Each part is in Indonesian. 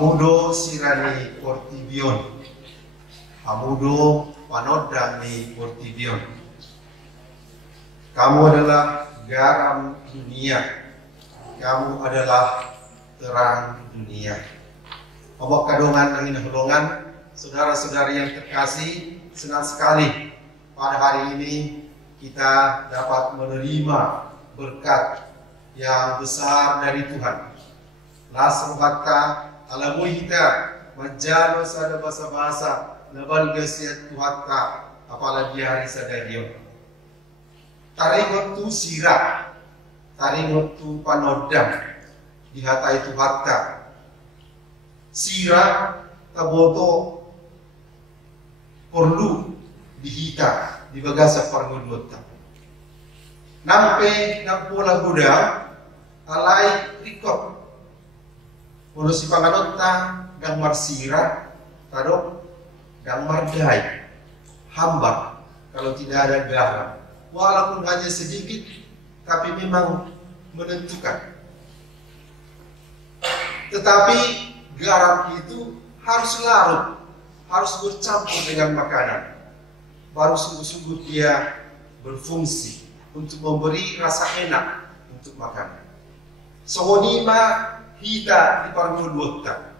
Pamudo sirani portibion, pamudo panodami portibion. Kamu adalah garam dunia, kamu adalah terang dunia. Obok kadongan angin hulungan, saudara-saudari yang terkasih, senang sekali pada hari ini kita dapat menerima berkat yang besar dari Tuhan. Langsung kata alamu kita majalo sada basa-basa nabal gasiat Tuhatta apalagi hari sadarion. Taring waktu sirah, taring waktu panodam dihatai Tuhatta. Sirah taboto perlu dihita di bagasa parngudota. Nampe nang pola guda alai rikot. Puno si panganota dang marsira tado dang mardai hamba kalau tidak ada garam. Walaupun hanya sedikit tapi memang menentukan. Tetapi garam itu harus larut, harus bercampur dengan makanan. Baru sungguh-sungguh dia berfungsi untuk memberi rasa enak untuk makanan. Sohonima hita di parngudota.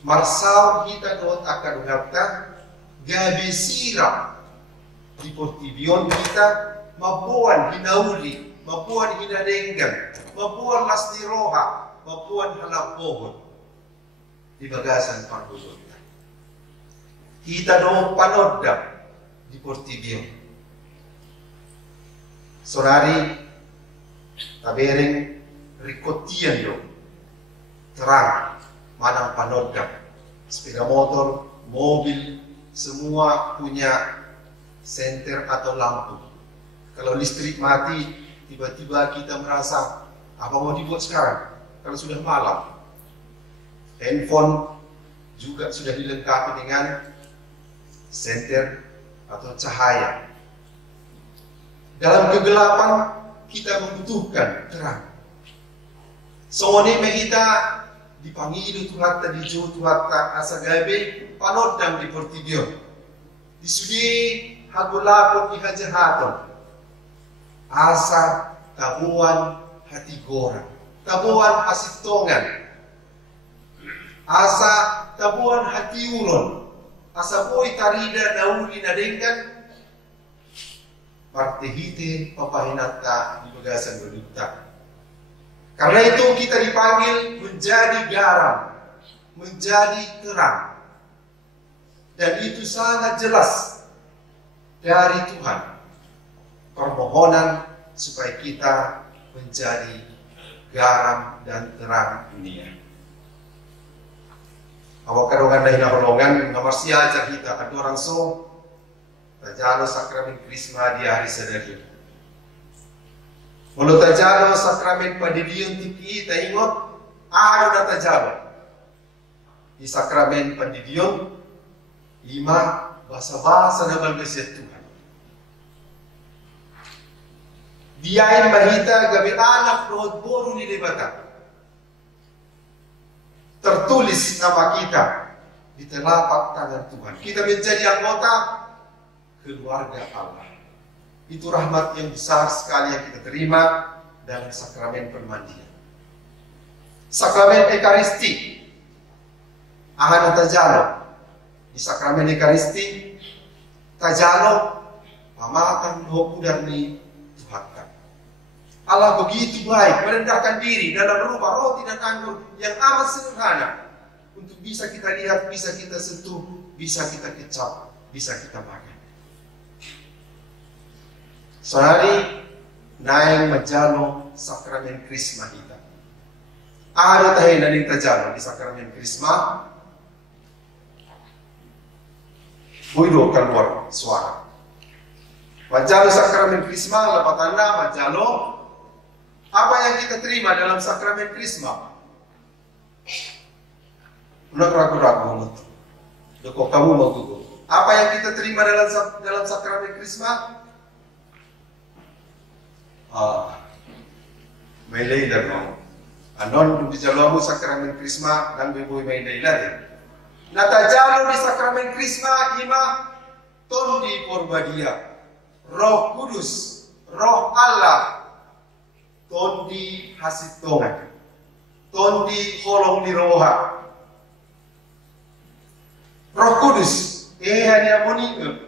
Marsau hita dot akan ngapta gabe sira di portibion kita mapuan hinauli, mapuan hinadenggan, mapuan lasniroha, mapuan halak pohon di bagasan parngudota. Kita do panodam di portibion. Sorari tabereng rikotian do terang madang panodam. Sepeda motor, mobil, semua punya senter atau lampu. Kalau listrik mati, tiba-tiba kita merasa apa mau dibuat sekarang? Kalau sudah malam. Handphone juga sudah dilengkapi dengan senter atau cahaya. Dalam kegelapan kita membutuhkan terang. Soone mehita dipanggil Tuhan tadi jo Tuhan asa gabe panodam di portibion. Disudi hagulapot ihajahaton. Asa tabuan hati gorang, tabuan asitongan. Asa tabuan hati ulon. Asa boy tarida dauli nadengkan partihite papahinata di bagasan berduta. Karena itu kita dipanggil menjadi garam, menjadi terang. Dan itu sangat jelas dari Tuhan. Permohonan supaya kita menjadi garam dan terang dunia. Awak kadongan dahil nakolongan, nomor siya kita kadorang so, tajalo sakramen Krisma di hari sadari. Walau tajalo sakramen pandidion tiki taingot, ada na tajalo. Di sakramen pandidion, 5 basa-basa na balbesiat Tuhan. Diain mahita gabi anak rohot boru ni lebata. Tertulis nama kita di telapak tangan Tuhan. Kita menjadi anggota keluarga Allah. Itu rahmat yang besar sekali yang kita terima dalam sakramen permandian. Sakramen Ekaristi. Ahana tajalo. Di sakramen Ekaristi tajalo pamatan roh kudar ni Tuhan. Allah begitu baik merendahkan diri dalam rumah roti dan anggur yang amat sederhana untuk bisa kita lihat, bisa kita sentuh, bisa kita kecap, bisa kita makan. Sehari naik majalo sakramen Krisma kita. Ada tahin naning tajalo di sakramen Krisma. Buido keluar suara. Majalo sakramen Krisma lepatanda majalo. Apa yang kita terima dalam sakramen Krisma? Udah ragu-ragu. Kok kamu mau gugur? Apa yang kita terima dalam sakramen Krisma? Melay dan mau. Anon dum dijalamu sakramen krisma dan beboy may dailate. Natajalo di sakramen krisma ima tondi porbadia. Roh Kudus, Roh Allah, tondi hasitongan, tondi holong di roha. Roh Kudus, hanya monique.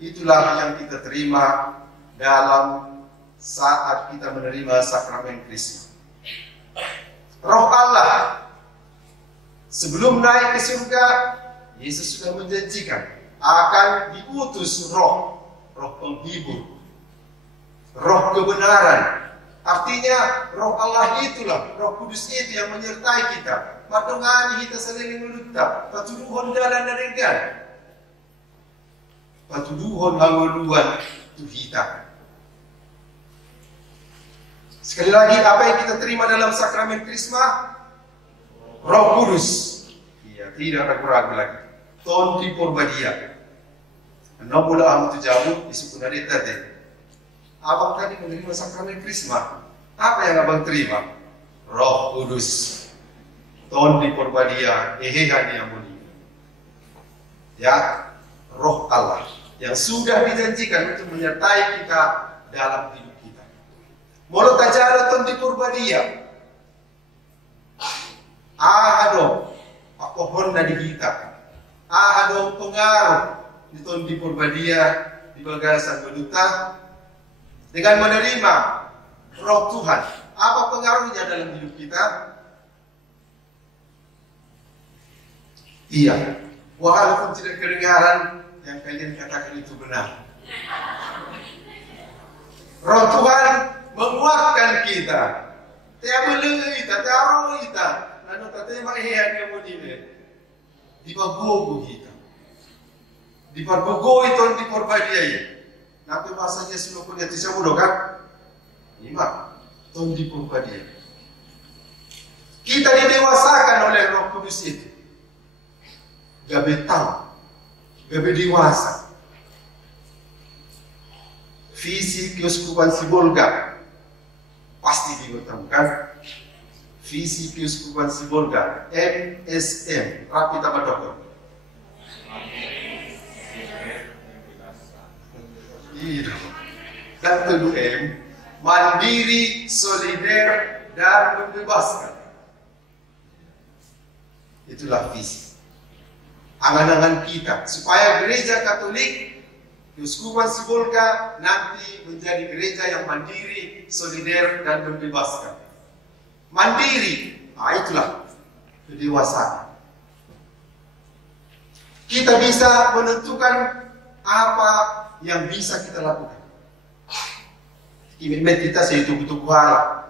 Itulah yang kita terima dalam saat kita menerima sakramen krisma. Roh Allah, sebelum naik ke surga, Yesus sudah menjanjikan akan diutus roh penghibur, roh kebenaran. Artinya roh Allah itulah, Roh Kudus itu yang menyertai kita. Matungani kita saling melutap, patuduhon dalan naringgan. Patuduhon hanguluan tuhita. Sekali lagi, apa yang kita terima dalam sakramen krisma? Roh Kudus. Iya, tidak ragu-ragu lagi. Tondi porbadia. Nomula amu tu jauh disukun ada tadi. Abang tadi menerima sakramen krisma. Apa yang abang terima? Roh Kudus. Tondi porbadia. Ehehani amuni. Ya, Roh Allah yang sudah dijanjikan untuk menyertai kita dalam hidup kita. Molo tajaro tondi porbadia. Ahado pohon dari kita. Ahado pengaruh di tondi porbadia di bagasan beduta dengan menerima Roh Tuhan. Apa pengaruhnya dalam hidup kita? Iya, walaupun tidak kedengaran yang kalian katakan itu benar. Roh Tuhan menguatkan kita. Tiap beli kita, tiap roh kita. Lalu tatanya mahihan kamu ini. Di bagogo kita. Di bagogo itu di porbadia ya. Nabi bahasanya sudah punya tisah mudah kan? Lima. Ton di porbadia. Kita didewasakan oleh Roh Kudus itu. Gabe tahu, gabe dewasa. Visi keuskupan Sibolga pasti dibertemukan. Visi keuskupan Sibolga MSM, rapi tambah dokter. Iya, dan kedua M, mandiri, solider, dan membebaskan. Itulah visi. Angan-angan kita supaya gereja Katolik Keuskupan Sibolga nanti menjadi gereja yang mandiri, solider, dan membebaskan. Mandiri, itulah kedewasaan. Kita bisa menentukan apa yang bisa kita lakukan. Kimet kita sehidup-hidup halal.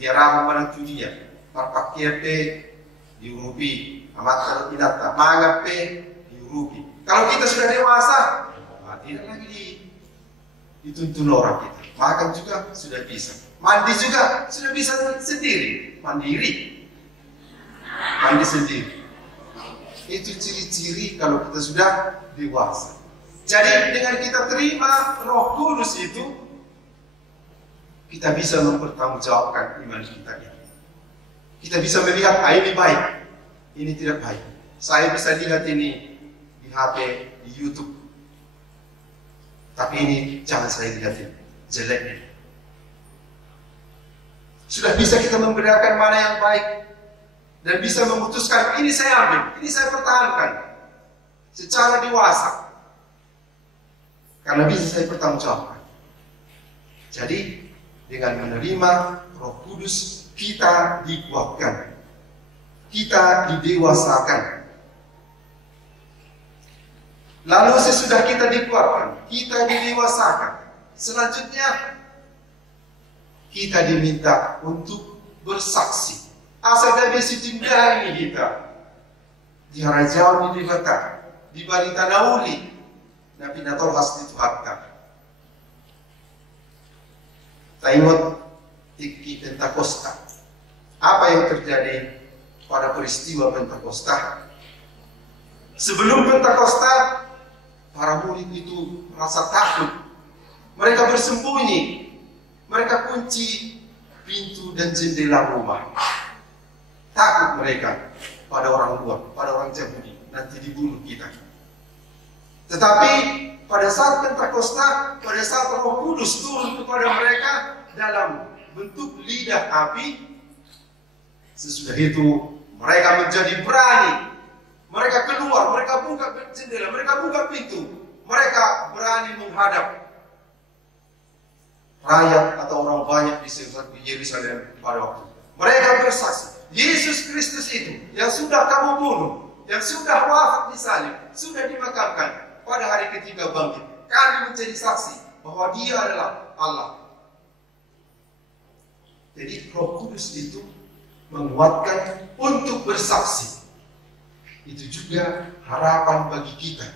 Dia ramah menentu dia. Marpakia pe diurupi. Amat tidak mangape diurupi. Kalau kita sudah dewasa, tidak lagi dituntun orang kita. Makan juga sudah bisa. Mandi juga sudah bisa sendiri. Mandiri. Mandi sendiri. Itu ciri-ciri kalau kita sudah dewasa. Jadi dengan kita terima Roh Kudus itu, kita bisa mempertanggungjawabkan iman kita ini. Kita bisa melihat ini baik, ini tidak baik. Saya bisa lihat ini di HP, di YouTube. Tapi ini jangan saya lihatin, jeleknya. Sudah bisa kita membedakan mana yang baik dan bisa memutuskan ini saya ambil, ini saya pertahankan secara dewasa. Karena bisa saya pertanggungjawabkan. Jadi dengan menerima Roh Kudus kita dikuatkan, kita didewasakan. Lalu sesudah kita dikuatkan, kita didewasakan, selanjutnya kita diminta untuk bersaksi. Asal gabe sitinggali kita di harajau di dibata, di balita nauli, na pinatolas dito hakta. Taimot Iki Pentakosta. Apa yang terjadi pada peristiwa Pentakosta? Sebelum Pentakosta, para murid merasa takut. Mereka bersembunyi. Mereka kunci pintu dan jendela rumah. Takut mereka pada orang luar, pada orang Yahudi, nanti dibunuh kita. Tetapi pada saat Pentakosta, pada saat Roh Kudus turun kepada mereka dalam bentuk lidah api, sesudah itu mereka menjadi berani. Mereka keluar, mereka buka jendela, mereka buka pintu. Mereka berani menghadap rakyat atau orang banyak di Yerusalem pada waktu itu. Mereka bersaksi, Yesus Kristus itu yang sudah kamu bunuh, yang sudah wafat di salib, sudah dimakamkan, pada hari ketiga bangkit. Kami menjadi saksi bahwa Dia adalah Allah. Jadi Roh Kudus itu menguatkan untuk bersaksi. Itu juga harapan bagi kita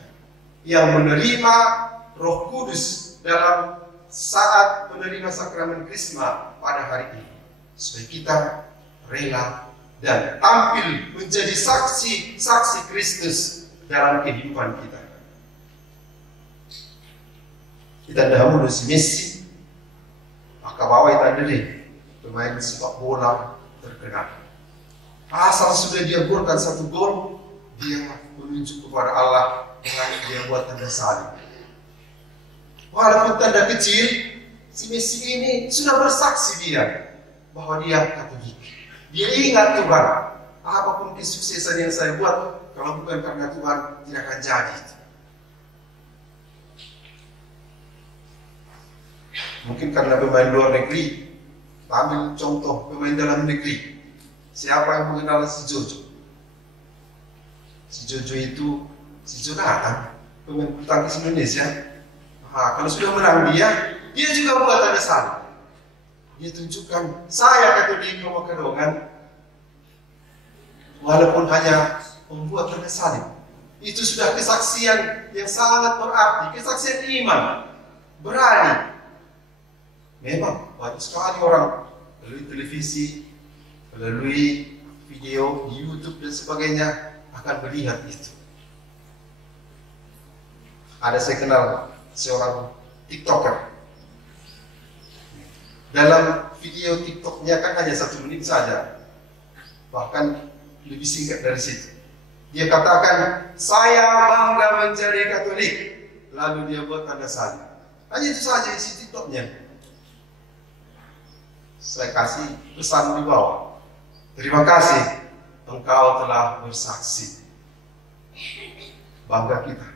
yang menerima Roh Kudus dalam saat menerima sakramen Krisma pada hari ini, supaya kita rela dan tampil menjadi saksi Kristus dalam kehidupan kita. Kita dahulu si Messi, maka bawa itu deh pemain sepak bola terkenal. Asal sudah dia golkan satu gol, dia menunjuk kepada Allah dengan dia buat tanda salib. Walaupun tanda kecil, si Messi ini sudah bersaksi dia bahwa dia Katolik. Dia ingat Tuhan, apapun kesuksesan yang saya buat, kalau bukan karena Tuhan tidak akan jadi. Mungkin karena pemain luar negeri, ambil contoh pemain dalam negeri. Siapa yang mengenal si Jojo? Si Jojo itu, si Jonathan, pemain bulu tangkis Indonesia. Kalau sudah menang dia juga buat tanda salib. Dia tunjukkan, saya Katolik Roma Kadongan, walaupun hanya membuat tanda salib. Itu sudah kesaksian yang sangat berarti, kesaksian iman, berani. Memang banyak sekali orang melalui televisi, melalui video di YouTube dan sebagainya akan melihat itu. Ada saya kenal seorang TikToker. Dalam video TikToknya kan hanya 1 menit saja, bahkan lebih singkat dari situ. Dia katakan, saya bangga menjadi Katolik. Lalu dia buat tanda salib. Hanya itu saja isi TikToknya. Saya kasih pesan di bawah. Terima kasih, engkau telah bersaksi. Bangga kita,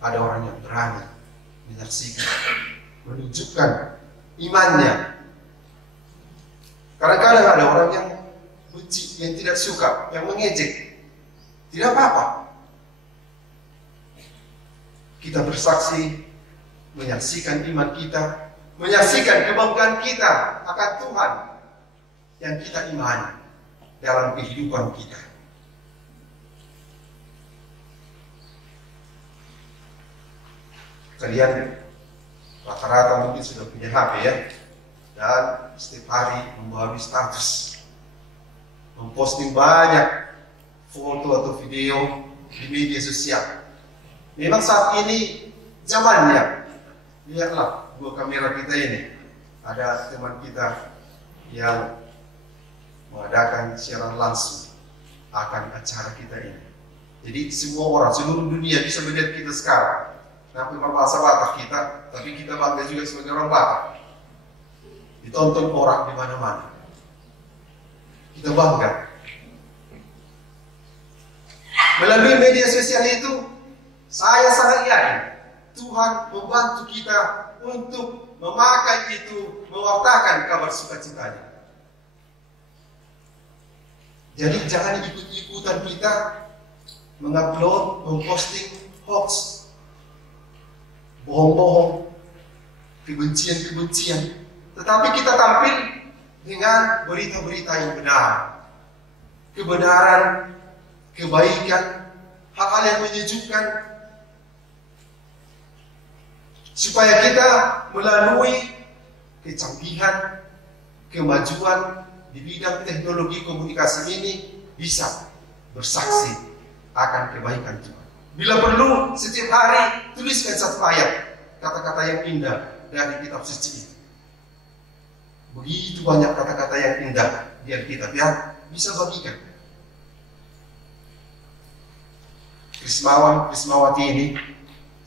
ada orang yang berani menyaksikan, menunjukkan imannya. Kadang-kadang ada orang yang benci, yang tidak suka, yang mengejek. Tidak apa-apa. Kita bersaksi, menyaksikan iman kita, menyaksikan kebanggaan kita akan Tuhan yang kita imani dalam kehidupan kita. Kalian rata-rata mungkin sudah punya HP ya, dan setiap hari membawa status, memposting banyak foto atau video di media sosial. Memang saat ini zamannya. Lihatlah dua kamera kita ini. Ada teman kita yang mengadakan siaran langsung akan acara kita ini. Jadi semua orang seluruh dunia bisa melihat kita sekarang. Nah, memang bahasa Batak kita, tapi kita bangga juga sebagai orang Batak. Ditonton orang di mana-mana. Kita bangga. Melalui media sosial itu, saya sangat yakin Tuhan membantu kita untuk memakai itu, mewartakan kabar sukacitanya. Jadi jangan ikut-ikutan kita mengupload, memposting hoax, bohong-bohong, kebencian-kebencian. Tetapi kita tampil dengan berita-berita yang benar, kebenaran, kebaikan, hal-hal yang menyejukkan, supaya kita melalui kecanggihan, kemajuan di bidang teknologi komunikasi ini bisa bersaksi akan kebaikan Tuhan. Bila perlu, setiap hari tuliskan satu ayat, kata-kata yang indah dari kitab suci itu. Begitu banyak kata-kata yang indah di Alkitab yang bisa bagikan. Krismawan, Krismawati ini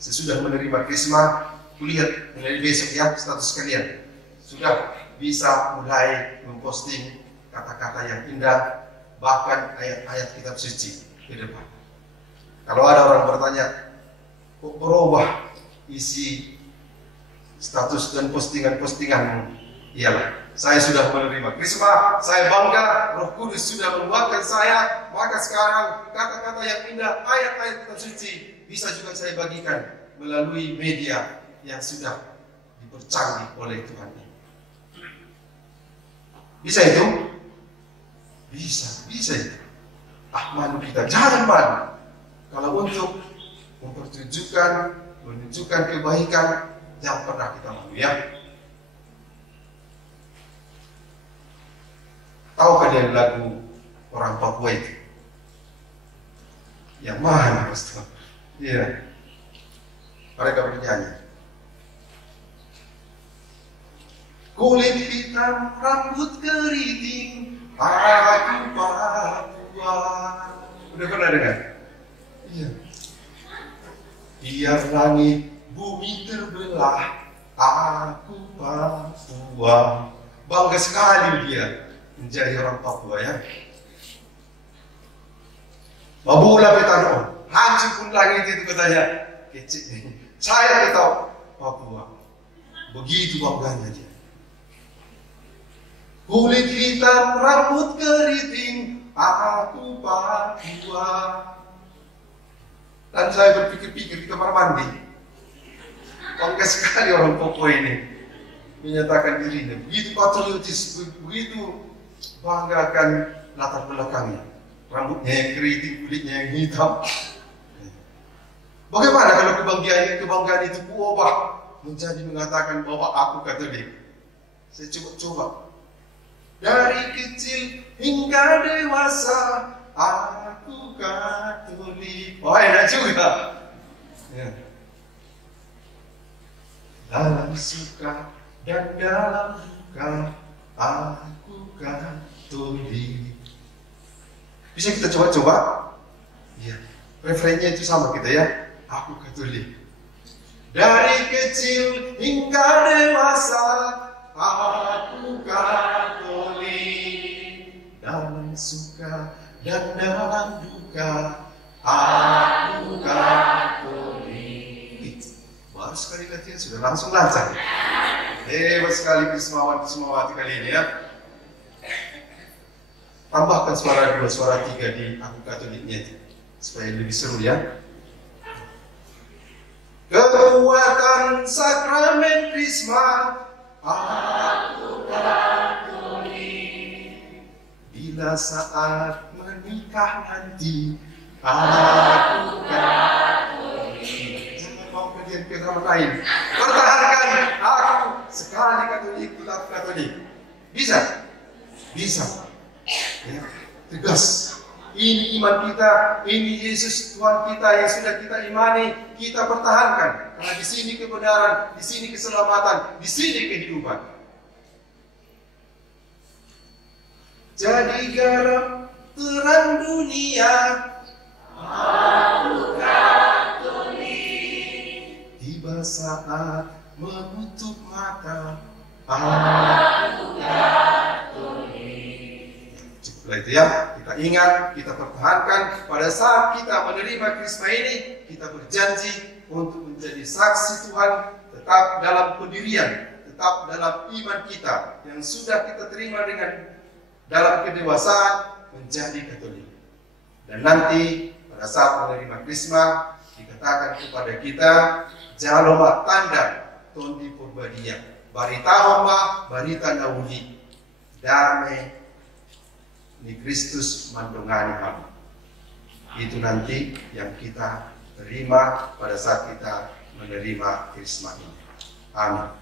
sesudah menerima Krisma, kulihat mulai besok ya status kalian sudah bisa mulai memposting kata-kata yang indah, bahkan ayat-ayat kitab suci ke depan. Kalau ada orang bertanya, kok berubah isi status dan postingan-postinganmu? Iyalah, saya sudah menerima Krisma, saya bangga, Roh Kudus sudah menguatkan saya, maka sekarang kata-kata yang indah, ayat-ayat kitab suci bisa juga saya bagikan melalui media yang sudah dipercanggih oleh Tuhan. Bisa itu? Bisa itu. Malu kita, jangan malu. Kalau untuk menunjukkan kebaikan, jangan pernah kita malu ya. Tahu kalian lagu orang Papua itu? Yang mana, Pastor? Iya. Mereka bernyanyi. Kulit hitam, rambut keriting, aku Papua. Udah pernah dengar? Iya. Biar langit bumi terbelah, aku Papua. Bangga sekali dia menjadi orang Papua ya. Mabula petano, hancur pun langit itu katanya. Kecil. Saya tahu Papua. Begitu bangganya dia. Kulit hitam, rambut keriting, aku Papua. Dan saya berpikir-pikir di kamar mandi. Bangga sekali orang Papua ini menyatakan dirinya. Begitu patriotis, begitu bangga akan latar belakangnya. Rambutnya yang keriting, kulitnya yang hitam. Bagaimana kalau kebanggaan itu berubah menjadi mengatakan bahwa aku Katolik? Saya coba. Dari kecil hingga dewasa, aku Katolik. Oh, enak juga. Ya. Dalam suka dan dalam duka, aku Katolik. Bisa kita coba-coba? Ya. Referennya itu sama kita ya. Aku Katolik. Dari kecil hingga dewasa, aku Katolik. Dalam suka dan dalam duka, aku Katolik. Baru sekali latihan sudah langsung lancar. Hebat sekali Krismawati kali ini ya. Tambahkan suara 2, suara 3 di aku Katoliknya itu, supaya lebih seru ya. Kekuatan sakramen Krisma, aku Katolik. Bila saat menikah nanti, aku Katolik. Jangan mau kalian ke orang lain. Pertahankan aku sekali Katolik, tetap Katolik. Bisa? Bisa. Ya, tegas. Ini iman kita, ini Yesus Tuhan kita yang sudah kita imani, kita pertahankan. Karena di sini kebenaran, di sini keselamatan, di sini kehidupan. Jadi garam terang dunia, aku Katolik. Tiba saat menutup mata, aku Katolik. Cukuplah itu ya, kita ingat, kita pertahankan. Pada saat kita menerima Krisma ini, kita berjanji untuk menjadi saksi Tuhan, tetap dalam pendirian, tetap dalam iman kita yang sudah kita terima dengan dalam kedewasaan menjadi Katolik. Dan nanti pada saat menerima Krisma, dikatakan kepada kita, jaloma tanda tondi purbadia, barita homa, barita nauli, damai ni Kristus mandongani kami. Itu nanti yang kita terima pada saat kita menerima Krisma ini. Amin.